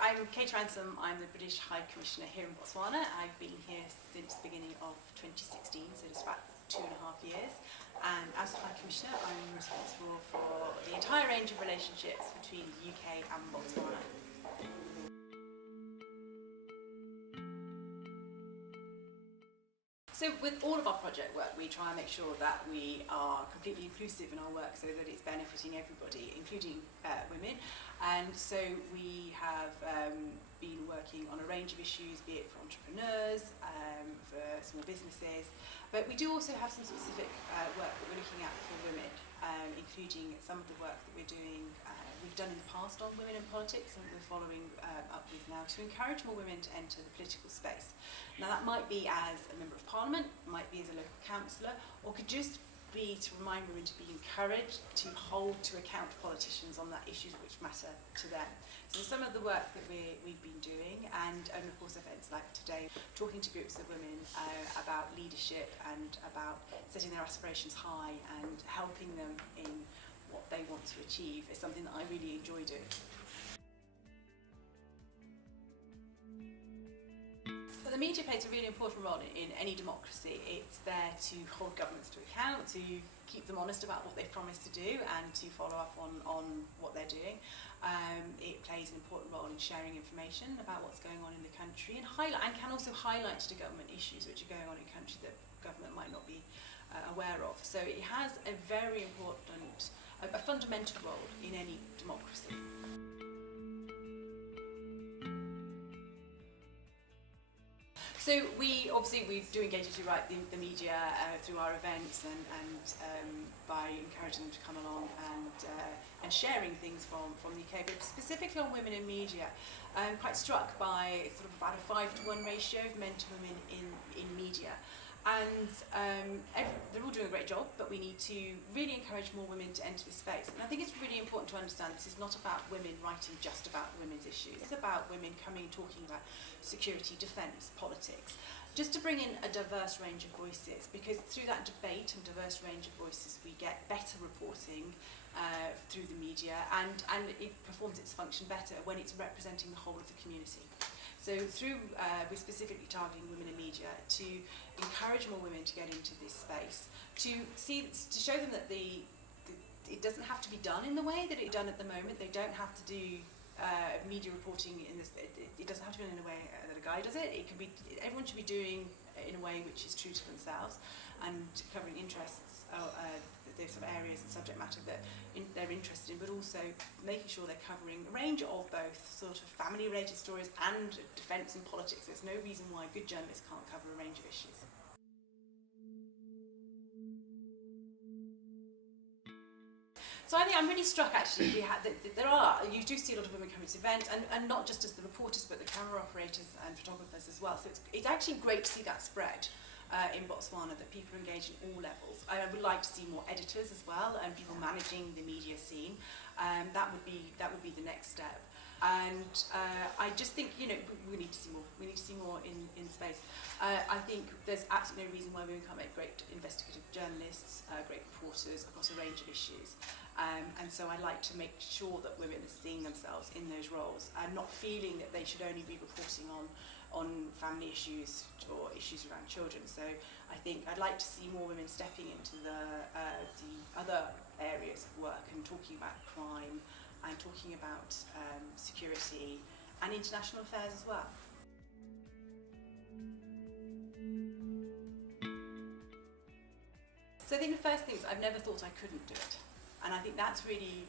I'm Katy Ransome. I'm the British High Commissioner here in Botswana. I've been here since the beginning of 2016, so just about 2.5 years. And as High Commissioner, I'm responsible for the entire range of relationships between the UK and Botswana. So with all of our project work, we try and make sure that we are completely inclusive in our work so that it's benefiting everybody, including women. And so we have been working on a range of issues, be it for entrepreneurs, for small businesses, but we do also have some specific work that we're looking at for women, including some of the work that we're doing, we've done in the past on women in politics, and we're following up with now to encourage more women to enter the political space. Now that might be as a member of parliament, might be as a local councillor, or could just be to remind women to be encouraged to hold to account politicians on that issues which matter to them. So some of the work that we've been doing, and of course events like today, talking to groups of women about leadership and about setting their aspirations high and helping them in what they want to achieve, is something that I really enjoy doing. So the media plays a really important role in any democracy. It's there to hold governments to account, to keep them honest about what they've promised to do and to follow up on what they're doing. It plays an important role in sharing information about what's going on in the country and can also highlight to government issues which are going on in the country that government might not be aware of. So it has a very important, a fundamental role in any democracy. So we do engage, as you right, the media through our events and by encouraging them to come along and sharing things from the UK, but specifically on women in media. I'm quite struck by sort of about a 5-to-1 ratio of men to women in media. And they're all doing a great job, but we need to really encourage more women to enter this space. And I think it's really important to understand this is not about women writing just about women's issues. It's about women coming and talking about security, defence, politics, just to bring in a diverse range of voices, because through that debate and diverse range of voices we get better reporting through the media, and it performs its function better when it's representing the whole of the community. So we're specifically targeting women in media to encourage more women to get into this space, to show them that it doesn't have to be done in the way that it's done at the moment. They don't have to do media reporting in this. It doesn't have to be done in a way that a guy does it. It can be. Everyone should be doing in a way which is true to themselves and covering interests. There's some areas and subject matter that they're interested in, but also making sure they're covering a range of both sort of family-related stories and defence and politics. There's no reason why good journalists can't cover a range of issues. So I think I'm really struck actually. You do see a lot of women coming to events, and not just as the reporters, but the camera operators and photographers as well. So it's actually great to see that spread in Botswana, that people are engaged in all levels. I would like to see more editors as well, and people managing the media scene. That would be the next step. And I just think, you know, we need to see more. We need to see more in space. I think there's absolutely no reason why women can't make great investigative journalists, great reporters across a range of issues. And so I like to make sure that women are seeing themselves in those roles and not feeling that they should only be reporting on family issues or issues around children. So I think I'd like to see more women stepping into the other areas of work and talking about crime and talking about security and international affairs as well. So I think the first thing is I've never thought I couldn't do it. And I think that's really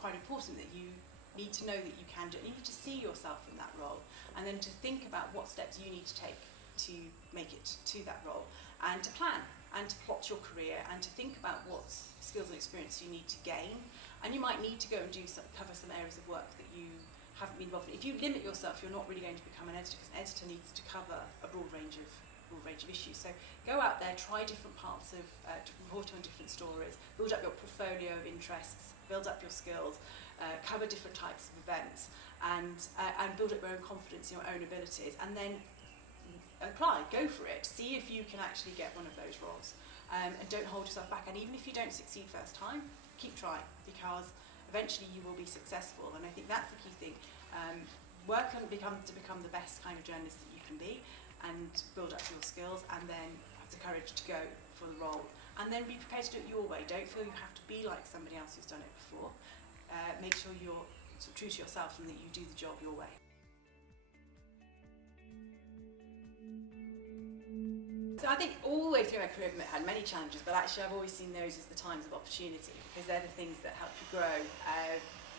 quite important, that you need to know that you can do it. You need to see yourself in that role, and then to think about what steps you need to take to make it to that role, and to plan and to plot your career and to think about what skills and experience you need to gain. And you might need to go and cover some areas of work that you haven't been involved in. If you limit yourself, you're not really going to become an editor, because an editor needs to cover a broad range of issues. So go out there, try different parts of, report on different stories, build up your portfolio of interests, build up your skills, cover different types of events, and build up your own confidence in your own abilities, and then apply, go for it, see if you can actually get one of those roles, and don't hold yourself back. And even if you don't succeed first time, keep trying, because eventually you will be successful. And I think that's the key thing. work and become the best kind of journalist that you can be, and build up your skills, and then have the courage to go for the role, and then be prepared to do it your way. Don't feel you have to be like somebody else who's done it before. Make sure you're sort of true to yourself and that you do the job your way. So I think all the way through my career I've had many challenges, but actually I've always seen those as the times of opportunity, because they're the things that help you grow.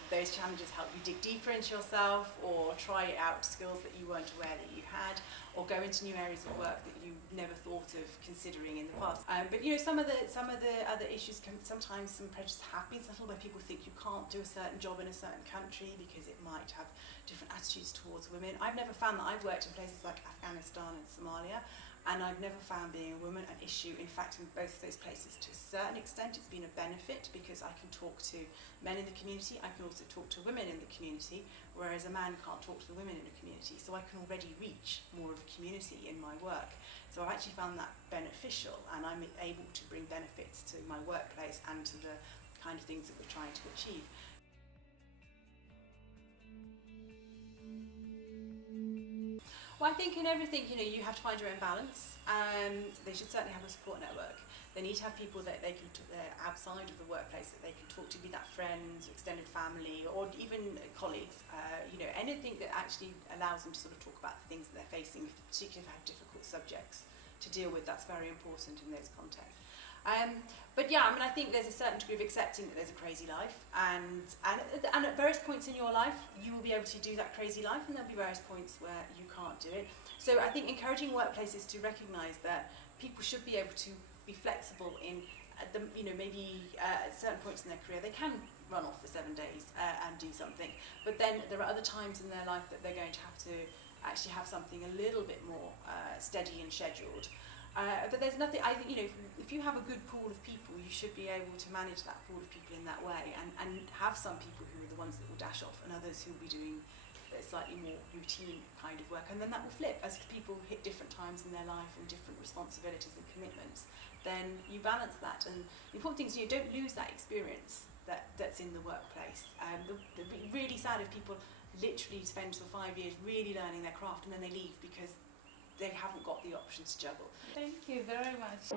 Those challenges help you dig deeper into yourself, or try out skills that you weren't aware that you had, or go into new areas of work that you never thought of considering in the past. But you know, some of the other issues can sometimes, some prejudice have been settled, where people think you can't do a certain job in a certain country because it might have different attitudes towards women. I've never found that. I've worked in places like Afghanistan and Somalia, and I've never found being a woman an issue. In fact, in both those places, to a certain extent, it's been a benefit, because I can talk to men in the community, I can also talk to women in the community, whereas a man can't talk to the women in the community. So I can already reach more of a community in my work. So I've actually found that beneficial, and I'm able to bring benefits to my workplace and to the kind of things that we're trying to achieve. Well, I think in everything, you know, you have to find your own balance, and they should certainly have a support network. They need to have people that they can, outside of the workplace, that they can talk to, be that friends, extended family, or even colleagues. You know, anything that actually allows them to sort of talk about the things that they're facing, particularly if they have difficult subjects to deal with. That's very important in those contexts. But yeah, I mean, I think there's a certain degree of accepting that there's a crazy life, and at various points in your life, you will be able to do that crazy life, and there'll be various points where you can't do it. So I think encouraging workplaces to recognise that people should be able to be flexible in, you know, maybe at certain points in their career, they can run off for 7 days and do something. But then there are other times in their life that they're going to have to actually have something a little bit more steady and scheduled. But there's nothing, I think, you know, if you have a good pool of people, you should be able to manage that pool of people in that way, and have some people who are the ones that will dash off, and others who will be doing slightly more routine kind of work, and then that will flip as people hit different times in their life and different responsibilities and commitments. Then you balance that, and the important thing is, you don't lose that experience that's in the workplace. It'd be really sad if people literally spend for 5 years really learning their craft, and then they leave because they haven't got the options to juggle. Thank you very much.